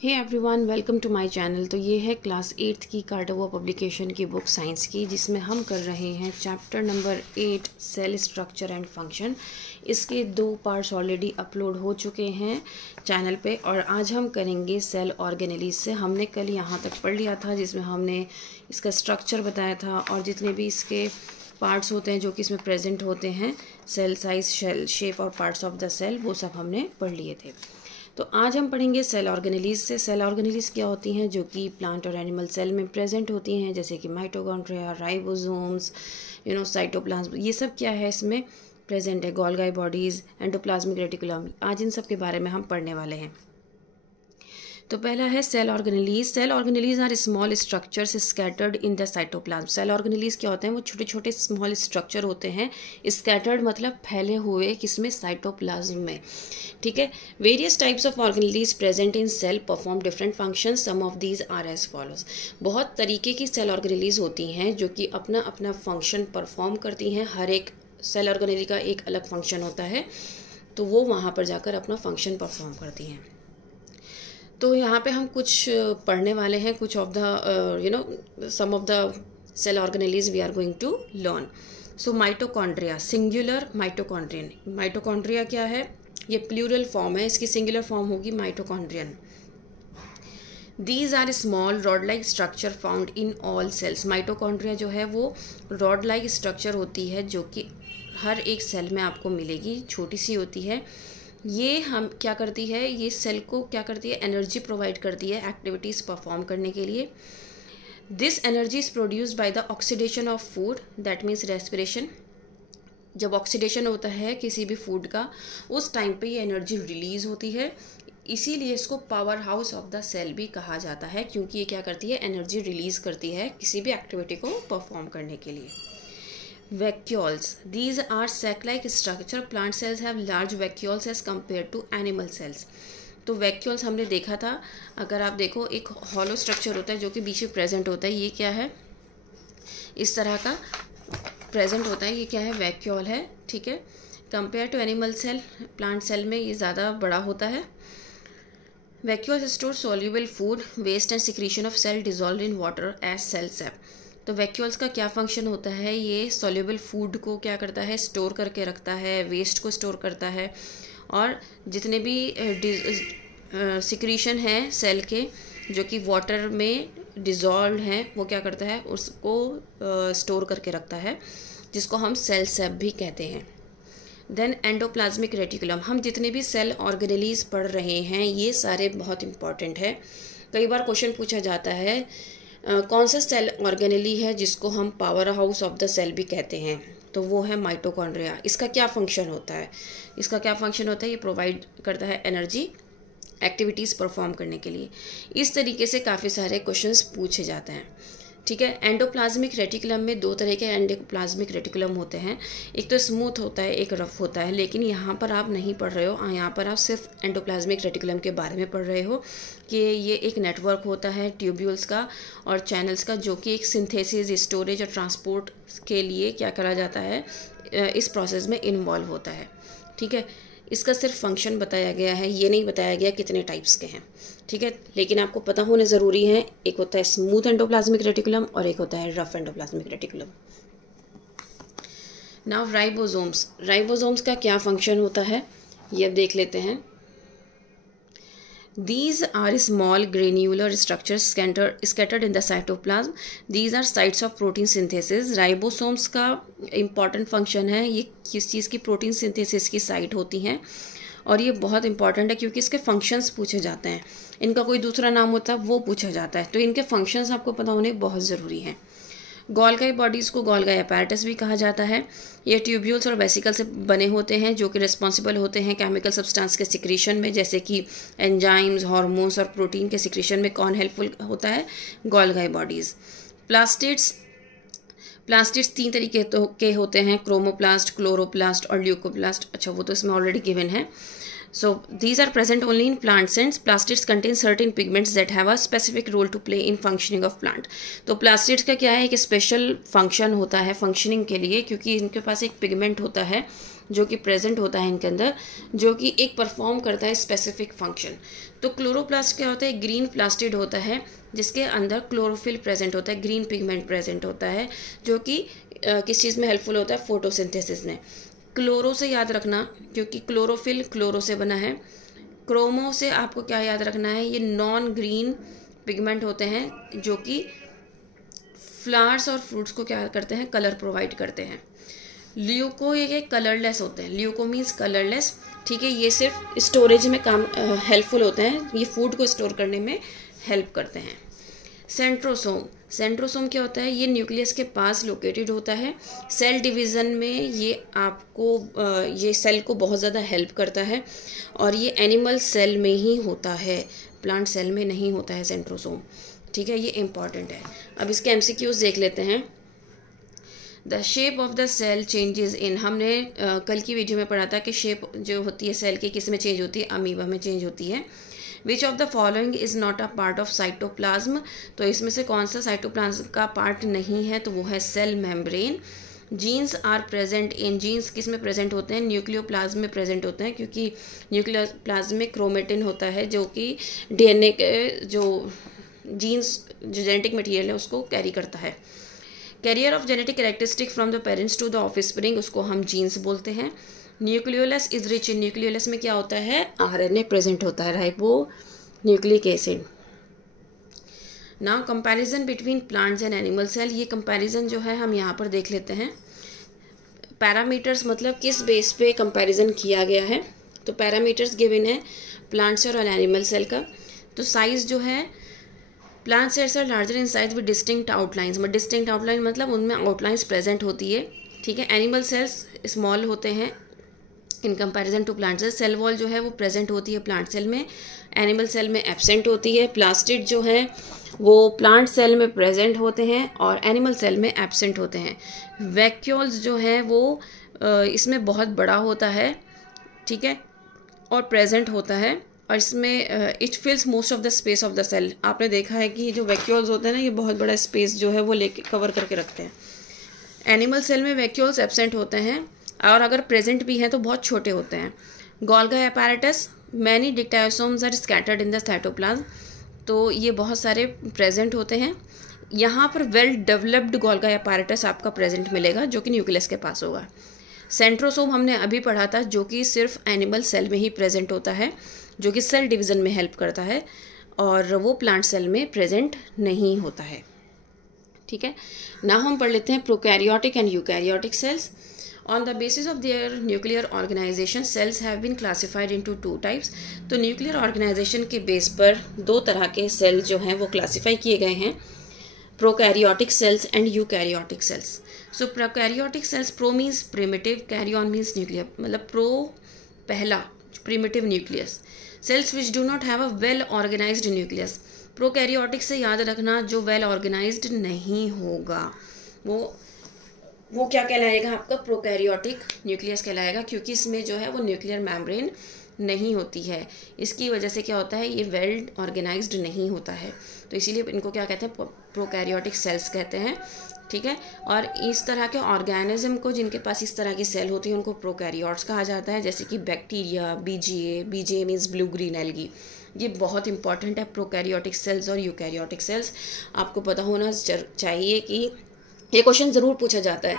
Hey everyone, welcome to my channel. तो ये है क्लास 8th की कार्डोवा पब्लिकेशन की बुक साइंस की, जिसमें हम कर रहे हैं chapter number 8 cell structure and function. इसके 2 पार्ट्स ऑलरेडी अपलोड हो चुके हैं चैनल पे और आज हम करेंगे सेल ऑर्गेनेलीज से। हमने कल यहाँ तक पढ़ लिया था जिसमें हमने इसका स्ट्रक्चर बताया था और जितने भी इसके पार्ट्स होते हैं जो कि इसमें प्रेजेंट होते हैं, सेल साइज, सेल शेप और पार्ट्स ऑफ द सेल, वो सब हमने पढ़ लिए थे। तो आज हम पढ़ेंगे सेल ऑर्गेनेलीज से। सेल ऑर्गेनेलीज क्या होती हैं? जो कि प्लांट और एनिमल सेल में प्रेजेंट होती हैं, जैसे कि माइटोकॉन्ड्रिया, राइबोसोम्स, साइटोप्लाज्म, ये सब क्या है इसमें प्रेजेंट है। गोल्गी बॉडीज़, एंडोप्लाज्मिक रेटिकुलम, आज इन सब के बारे में हम पढ़ने वाले हैं। तो पहला है cell organelles. Cell organelles are small structures scattered in the cytoplasm. Cell organelles क्या होते हैं? वो छोटे छोटे स्मॉल स्ट्रक्चर होते हैं, स्कैटर्ड मतलब फैले हुए, किसमें? साइटोप्लाज्म में। ठीक है। Various types of organelles present in cell perform different functions. Some of these are as follows. बहुत तरीके की सेल ऑर्गेनेलीज होती हैं जो कि अपना अपना फंक्शन परफॉर्म करती हैं। हर एक सेल ऑर्गेनेली का एक अलग फंक्शन होता है, तो वो वहाँ पर जाकर अपना फंक्शन परफॉर्म करती हैं। तो यहाँ पे हम कुछ पढ़ने वाले हैं, कुछ of the some of the cell organelles we are going to learn. So mitochondria, singular mitochondrion. Mitochondria क्या है? ये प्लूरल फॉर्म है, इसकी सिंगुलर फॉर्म होगी mitochondrion. These are small rod like structure found in all cells. Mitochondria जो है वो rod like structure होती है जो कि हर एक सेल में आपको मिलेगी, छोटी सी होती है। ये हम क्या करती है? ये सेल को क्या करती है? एनर्जी प्रोवाइड करती है एक्टिविटीज़ परफॉर्म करने के लिए। This energy is produced by the oxidation of food, that means respiration. जब ऑक्सीडेशन होता है किसी भी फूड का, उस टाइम पे ये एनर्जी रिलीज होती है। इसीलिए इसको power house of the cell भी कहा जाता है, क्योंकि ये क्या करती है? एनर्जी रिलीज करती है किसी भी एक्टिविटी को परफॉर्म करने के लिए। Vacuoles. These are sac-like structure. Plant cells have large vacuoles as compared to animal cells. तो वैक्यूल्स हमने देखा था। अगर आप देखो, एक हॉलो स्ट्रक्चर होता है जो कि बीच में प्रेजेंट होता है। ये क्या है? इस तरह का प्रेजेंट होता है। ये क्या है? वैक्यूल है। ठीक है। Compare to animal cell, plant cell में ये ज़्यादा बड़ा होता है। Vacuoles store soluble food waste and secretion of cell dissolve in water as cell sap. तो वैक्यूल्स का क्या फंक्शन होता है? ये सॉल्युबल फूड को क्या करता है? स्टोर करके रखता है, वेस्ट को स्टोर करता है, और जितने भी सिक्रीशन है सेल के जो कि वाटर में डिजॉल्व हैं, वो क्या करता है? उसको स्टोर करके रखता है, जिसको हम सेल सेप भी कहते हैं। Then endoplasmic reticulum. हम जितने भी सेल ऑर्गेनेलीज पढ़ रहे हैं ये सारे बहुत इंपॉर्टेंट है। कई बार क्वेश्चन पूछा जाता है कौन सा सेल ऑर्गेनेली है जिसको हम power house of the cell भी कहते हैं? तो वो है माइटोकॉन्ड्रिया। इसका क्या फंक्शन होता है? इसका क्या फंक्शन होता है? ये प्रोवाइड करता है एनर्जी एक्टिविटीज़ परफॉर्म करने के लिए। इस तरीके से काफ़ी सारे क्वेश्चंस पूछे जाते हैं। ठीक है। एंडोप्लाज्मिक रेटिकुलम में 2 तरह के एंडोप्लाज्मिक रेटिकुलम होते हैं। एक तो स्मूथ होता है, एक रफ होता है। लेकिन यहाँ पर आप नहीं पढ़ रहे हो, यहाँ पर आप सिर्फ एंडोप्लाज्मिक रेटिकुलम के बारे में पढ़ रहे हो कि ये एक नेटवर्क होता है ट्यूब्यूल्स का और चैनल्स का, जो कि एक सिंथेसिस, स्टोरेज और ट्रांसपोर्ट के लिए क्या करा जाता है, इस प्रोसेस में इन्वॉल्व होता है। ठीक है। इसका सिर्फ फंक्शन बताया गया है, ये नहीं बताया गया कितने टाइप्स के हैं। ठीक है। लेकिन आपको पता होने ज़रूरी है, एक होता है स्मूथ एंडोप्लाज्मिक रेटिकुलम और एक होता है rough endoplasmic reticulum. Now ribosomes. Ribosomes का क्या फंक्शन होता है ये अब देख लेते हैं। These are small granular structures scattered in the cytoplasm. These are sites of protein synthesis. Ribosomes का important function है, ये किस चीज़ की? प्रोटीन सिंथेसिस की साइट होती हैं, और ये बहुत इंपॉर्टेंट है क्योंकि इसके फंक्शंस पूछे जाते हैं। इनका कोई दूसरा नाम होता है वो पूछा जाता है, तो इनके फंक्शंस आपको पता होने बहुत ज़रूरी हैं। गोल्गी बॉडीज़ को गोल्गी अपैरेटस भी कहा जाता है। ये ट्यूब्यूल्स और वेसिकल से बने होते हैं जो कि रिस्पॉन्सिबल होते हैं केमिकल सब्सटेंस के सिक्रीशन में, जैसे कि एंजाइम्स, हार्मोन्स और प्रोटीन के सिक्रीशन में। कौन हेल्पफुल होता है? Golgi bodies. प्लास्टिड्स 3 तरीके के होते हैं, क्रोमोप्लास्ट, क्लोरोप्लास्ट और ल्यूकोप्लास्ट। अच्छा, वो तो इसमें ऑलरेडी गिवन है। So these are present only in plant cells. Plastids contain certain pigments that have a specific role to play in functioning of plant. तो plastids का क्या है? एक स्पेशल फंक्शन होता है फंक्शनिंग के लिए, क्योंकि इनके पास एक पिगमेंट होता है जो कि प्रेजेंट होता है इनके अंदर, जो कि एक परफॉर्म करता है स्पेसिफिक फंक्शन। तो क्लोरोप्लास्ट क्या होता है, ग्रीन प्लास्टिड होता है जिसके अंदर क्लोरोफिल प्रेजेंट होता है, ग्रीन पिगमेंट प्रेजेंट होता है, जो कि किस चीज़ में हेल्पफुल होता है, फोटोसिंथेसिस में। क्लोरो से याद रखना क्योंकि क्लोरोफिल क्लोरो से बना है। क्रोमो से आपको क्या याद रखना है, ये नॉन ग्रीन पिगमेंट होते हैं जो कि फ्लावर्स और फ्रूट्स को क्या करते हैं, कलर प्रोवाइड करते हैं। ल्यूको ये कलरलेस होते हैं, ल्यूको मीन्स कलरलेस, ठीक है। ये सिर्फ स्टोरेज में काम हेल्पफुल होते हैं, ये फूड को स्टोर करने में हेल्प करते हैं। सेंट्रोसोम, सेंट्रोसोम क्या होता है, ये न्यूक्लियस के पास लोकेटेड होता है। सेल डिवीज़न में ये आपको ये सेल को बहुत ज़्यादा हेल्प करता है और ये एनिमल सेल में ही होता है, प्लांट सेल में नहीं होता है सेंट्रोसोम, ठीक है। ये इम्पॉर्टेंट है। अब इसके एमसीक्यूज देख लेते हैं। The shape of the cell changes in, हमने कल की वीडियो में पढ़ा था कि शेप जो होती है सेल की किस में चेंज होती है, अमीबा में चेंज होती है। Which of the following is not a part of cytoplasm, तो इसमें से कौन सा साइटोप्लाज्म का पार्ट नहीं है, तो वो है cell membrane. Genes are present in, genes किस में प्रेजेंट होते हैं, न्यूक्लियोप्लाज्म में प्रेजेंट होते हैं, क्योंकि न्यूक्लियोप्लाज्म में क्रोमेटिन होता है जो कि डीएनए के जो जीन्स जो जेनेटिक मटेरियल है उसको कैरी करता है। Carrier of genetic characteristic from the parents to the offspring, उसको हम जीन्स बोलते हैं। Nucleolus is rich in, nucleolus में क्या होता है, आरएनए प्रेजेंट होता है, ribonucleic acid. Now comparison between plants and animal cell, ये कंपैरिजन जो है हम यहाँ पर देख लेते हैं। पैरामीटर्स मतलब किस बेस पे कंपैरिजन किया गया है, तो पैरामीटर्स गिवन है प्लांट्स और एनिमल सेल का। तो साइज जो है, plant cells are larger in size with distinct outlines, में डिस्टिंक्ट आउटलाइन मतलब उनमें आउटलाइंस प्रेजेंट होती है, ठीक है। एनिमल सेल्स स्मॉल होते हैं in comparison to plant cell. Cell wall जो है वो प्रेजेंट होती है प्लांट सेल में, एनिमल सेल में एब्सेंट होती है। प्लास्टिड जो है वो प्लांट सेल में प्रेजेंट होते हैं और एनिमल सेल में एब्सेंट होते हैं। वैक्यूल्स जो है वो इसमें बहुत बड़ा होता है, ठीक है, और प्रेजेंट होता है, और इसमें it fills most of the space of the cell. आपने देखा है कि जो वैक्यूल्स होते हैं ना, ये बहुत बड़ा स्पेस जो है वो लेके कवर करके रखते हैं। एनिमल सेल में वैक्यूल्स एब्सेंट होते हैं और अगर प्रेजेंट भी हैं तो बहुत छोटे होते हैं। Golgi apparatus, many dictyosomes are scattered in the cytoplasm, तो ये बहुत सारे प्रेजेंट होते हैं। यहाँ पर वेल डेवलप्ड गोल्गी एपैरेटस आपका प्रेजेंट मिलेगा जो कि न्यूक्लियस के पास होगा। सेंट्रोसोम हमने अभी पढ़ा था जो कि सिर्फ एनिमल सेल में ही प्रेजेंट होता है, जो कि सेल डिवीज़न में हेल्प करता है और वो प्लांट सेल में प्रेजेंट नहीं होता है, ठीक है। ना हम पढ़ लेते हैं prokaryotic and eukaryotic sales. On the basis of their nuclear organization, cells have been classified into two types. तो न्यूक्लियर ऑर्गेनाइजेशन के बेस पर दो तरह के सेल जो हैं वो क्लासीफाई किए गए हैं, prokaryotic cells and eukaryotic cells. So prokaryotic cells, pro means primitive, karyon means nuclear, मतलब प्रो पहला primitive nucleus. Cells which do not have a well organised nucleus, prokaryotic से याद रखना जो वेल ऑर्गेनाइज्ड नहीं होगा वो क्या कहलाएगा, आपका प्रोकैरियोटिक न्यूक्लियस कहलाएगा, क्योंकि इसमें जो है वो न्यूक्लियर मेम्ब्रेन नहीं होती है। इसकी वजह से क्या होता है, ये वेल ऑर्गेनाइज्ड नहीं होता है, तो इसीलिए इनको क्या कहते हैं, प्रोकैरियोटिक सेल्स कहते हैं, ठीक है। और इस तरह के ऑर्गेनिज्म को जिनके पास इस तरह की सेल होती है उनको प्रोकैरियोट्स कहा जाता है, जैसे कि bacteria, BGA means blue green algae. ये बहुत इंपॉर्टेंट है, प्रोकैरियोटिक सेल्स और यूकैरियोटिक सेल्स आपको पता होना चाहिए। कि ये क्वेश्चन ज़रूर पूछा जाता है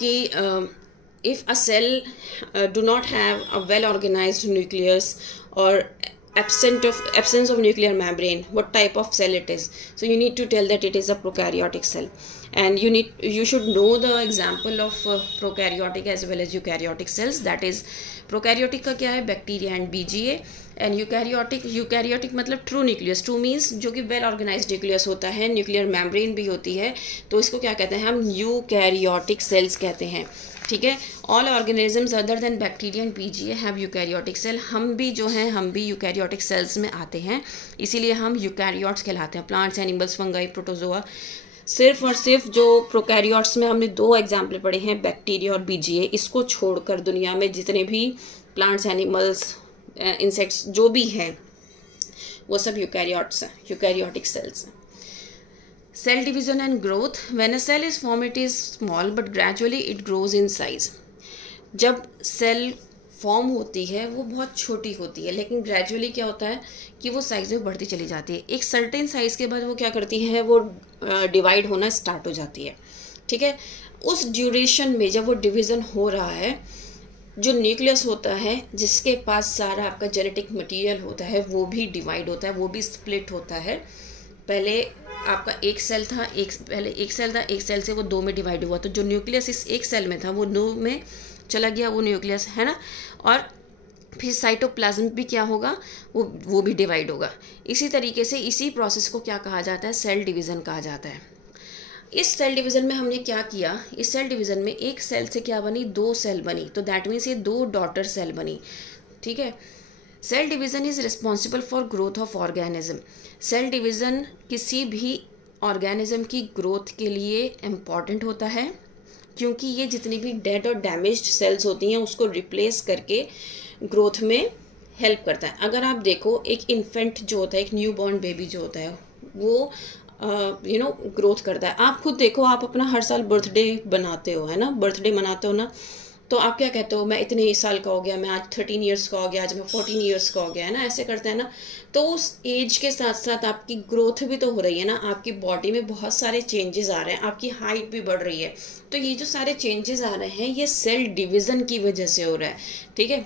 कि if a cell do not have a well organised nucleus और absence of nuclear membrane, what type of cell it is, so you need to tell that it is a prokaryotic cell, and you should know the example of prokaryotic as well as eukaryotic cells. That is, prokaryotic का क्या है, bacteria and BGA, and eukaryotic मतलब true nucleus, true means जो कि well organised nucleus होता है, nuclear membrane भी होती है, तो इसको क्या कहते हैं, हम यूकैरियोटिक सेल्स कहते हैं, ठीक है। All organisms other than bacteria and BGA have eukaryotic cell, हम भी यूकैरियोटिक सेल्स में आते हैं, इसीलिए हम यूकैरियोट्स कहलाते हैं। प्लांट्स, एनिमल्स, फंगाई, प्रोटोजोआ, सिर्फ और सिर्फ जो प्रोकैरियोट्स में हमने दो एग्जाम्पल पढ़े हैं, बैक्टीरिया और बीजीए, इसको छोड़कर दुनिया में जितने भी प्लांट्स, एनिमल्स, इंसेक्ट्स जो भी हैं वो सब यूकैरियोट्स हैं, यूकैरियोटिक सेल्स हैं। Cell division and growth. When a cell is formed, it is small, but gradually it grows in size. जब सेल फॉर्म होती है वो बहुत छोटी होती है, लेकिन ग्रेजुअली क्या होता है कि वो साइज़ में बढ़ती चली जाती है। एक सर्टेन साइज़ के बाद वो क्या करती है, वो डिवाइड होना स्टार्ट हो जाती है। ठीक है, उस ड्यूरेशन में जब वो डिवीज़न हो रहा है, जो न्यूक्लियस होता है जिसके पास सारा आपका जेनेटिक मटेरियल होता है वो भी डिवाइड होता है, वो भी स्प्लिट होता है। पहले आपका एक सेल था, एक सेल से वो 2 में डिवाइड हुआ, तो जो न्यूक्लियस इस एक सेल में था वो 2 में चला गया, वो न्यूक्लियस है ना। और फिर साइटोप्लाज्म भी क्या होगा, वो भी डिवाइड होगा। इसी तरीके से इसी प्रोसेस को क्या कहा जाता है, सेल डिवीज़न कहा जाता है। इस सेल डिवीज़न में हमने क्या किया, इस सेल डिवीज़न में एक सेल से क्या बनी, 2 सेल बनी, तो दैट मीन्स ये 2 डॉटर सेल बनी। ठीक है, cell division is responsible for growth of organism. Cell division किसी भी ऑर्गेनिज्म की ग्रोथ के लिए इम्पॉर्टेंट होता है, क्योंकि ये जितनी भी डेड और डैमेज्ड सेल्स होती हैं उसको रिप्लेस करके ग्रोथ में हेल्प करता है। अगर आप देखो, एक इन्फेंट जो होता है, एक न्यू बॉर्न बेबी जो होता है, वो ग्रोथ करता है। आप खुद देखो, आप अपना हर साल बर्थडे बनाते हो, है ना, बर्थडे मनाते हो ना, तो आप क्या कहते हो, मैं इतने साल का हो गया, मैं आज 13 ईयर्स का हो गया, आज मैं 14 ईयर्स का हो गया, है ना, ऐसे करते हैं ना। तो उस एज के साथ साथ आपकी ग्रोथ भी तो हो रही है ना, आपकी बॉडी में बहुत सारे चेंजेस आ रहे हैं, आपकी हाइट भी बढ़ रही है। तो ये जो सारे चेंजेस आ रहे हैं ये सेल डिवीज़न की वजह से हो रहा है। ठीक है,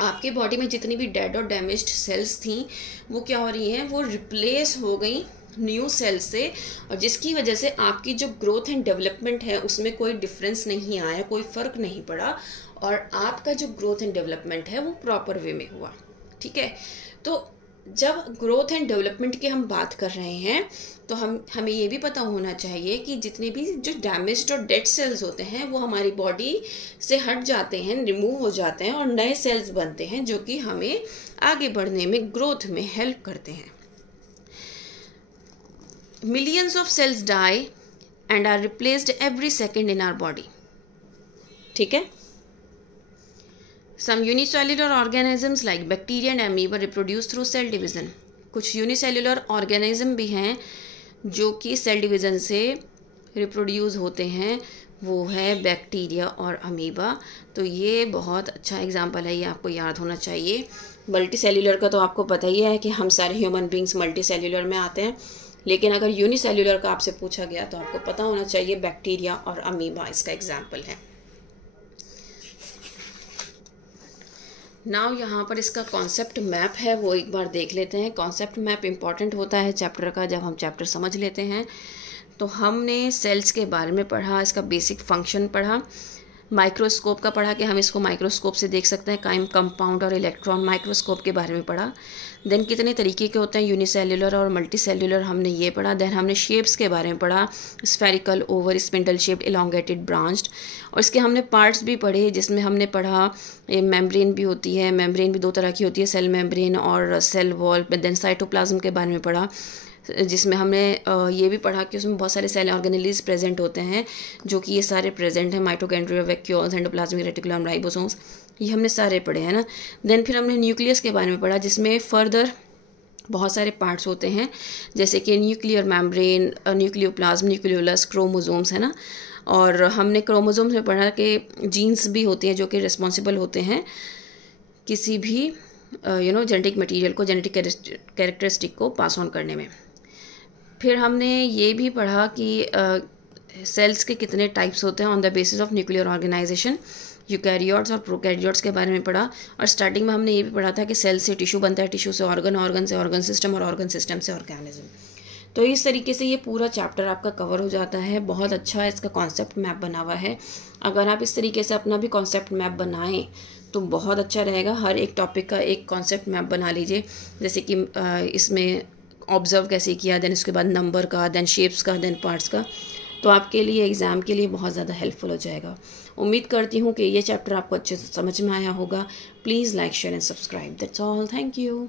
आपकी बॉडी में जितनी भी डेड और डैमेज्ड सेल्स थी वो क्या हो रही हैं, वो रिप्लेस हो गई न्यू सेल से, और जिसकी वजह से आपकी जो ग्रोथ एंड डेवलपमेंट है उसमें कोई डिफरेंस नहीं आया, कोई फ़र्क नहीं पड़ा, और आपका जो ग्रोथ एंड डेवलपमेंट है वो प्रॉपर वे में हुआ। ठीक है, तो जब ग्रोथ एंड डेवलपमेंट की हम बात कर रहे हैं तो हमें ये भी पता होना चाहिए कि जितने भी जो डैमेज्ड और डेड सेल्स होते हैं वो हमारी बॉडी से हट जाते हैं, रिमूव हो जाते हैं, और नए सेल्स बनते हैं जो कि हमें आगे बढ़ने में, ग्रोथ में हेल्प करते हैं। Millions of cells die and are replaced every second in our body. ठीक है, some unicellular organisms like bacteria and amoeba reproduce through cell division. कुछ unicellular organism भी हैं जो कि सेल डिवीज़न से रिप्रोड्यूस होते हैं, वो है बैक्टीरिया और अमीबा। तो ये बहुत अच्छा एग्जाम्पल है, ये आपको याद होना चाहिए। मल्टी सेल्यूलर का तो आपको पता ही है कि हम सारे ह्यूमन बींग्स मल्टी सेल्यूलर में आते हैं, लेकिन अगर यूनिसेल्यूलर का आपसे पूछा गया तो आपको पता होना चाहिए बैक्टीरिया और अमीबा इसका एग्जाम्पल है। नाउ यहाँ पर इसका कॉन्सेप्ट मैप है, वो एक बार देख लेते हैं। कॉन्सेप्ट मैप इंपॉर्टेंट होता है चैप्टर का, जब हम चैप्टर समझ लेते हैं। तो हमने सेल्स के बारे में पढ़ा, इसका बेसिक फंक्शन पढ़ा, माइक्रोस्कोप का पढ़ा कि हम इसको माइक्रोस्कोप से देख सकते हैं, कंपाउंड और इलेक्ट्रॉन माइक्रोस्कोप के बारे में पढ़ा। देन कितने तरीके के होते हैं, यूनिसेल्युलर और मल्टी सेल्युलर, हमने ये पढ़ा। देन हमने शेप्स के बारे में पढ़ा, spherical, over, spindle shaped, elongated, branched, और इसके हमने पार्ट्स भी पढ़े, जिसमें हमने पढ़ा मेम्ब्रेन भी होती है, मेम्ब्रेन भी 2 तरह की होती है, सेल मेम्ब्रेन और सेल वॉल। देन साइटोप्लाज्म के बारे में पढ़ा, जिसमें हमने ये भी पढ़ा कि उसमें बहुत सारे सेल ऑर्गेनेलीज प्रेजेंट होते हैं, जो कि ये सारे प्रेजेंट हैं, mitochondria, vacuoles, endoplasmic reticulum, ribosomes, ये हमने सारे पढ़े हैं ना। देन फिर हमने न्यूक्लियस के बारे में पढ़ा, जिसमें फर्दर बहुत सारे पार्ट्स होते हैं, जैसे कि nuclear membrane, nucleoplasm, nucleolus, chromosomes, है ना। और हमने क्रोमोसोम्स में पढ़ा कि जीन्स भी होती हैं जो कि रिस्पॉन्सिबल होते हैं किसी भी जेनेटिक मटेरियल को, जेनेटिक कैरेक्टरिस्टिक को पास ऑन करने में। फिर हमने ये भी पढ़ा कि सेल्स के कितने टाइप्स होते हैं on the basis of nuclear organisation, eukaryotes और प्रोकैरियोट्स के बारे में पढ़ा। और स्टार्टिंग में हमने ये भी पढ़ा था कि सेल से टिश्यू बनता है, टिश्यू से ऑर्गन, ऑर्गन से ऑर्गन सिस्टम, और ऑर्गन सिस्टम से ऑर्गेनिज्म। तो इस तरीके से ये पूरा चैप्टर आपका कवर हो जाता है। बहुत अच्छा इसका कॉन्सेप्ट मैप बना हुआ है। अगर आप इस तरीके से अपना भी कॉन्सेप्ट मैप बनाएं तो बहुत अच्छा रहेगा। हर एक टॉपिक का एक कॉन्सेप्ट मैप बना लीजिए, जैसे कि इसमें ऑब्जर्व कैसे किया, देन उसके बाद नंबर का, देन शेप्स का, देन पार्ट्स का, तो आपके लिए एग्ज़ाम के लिए बहुत ज़्यादा हेल्पफुल हो जाएगा। उम्मीद करती हूँ कि ये चैप्टर आपको अच्छे से समझ में आया होगा। Please like, share and subscribe. That's all. Thank you.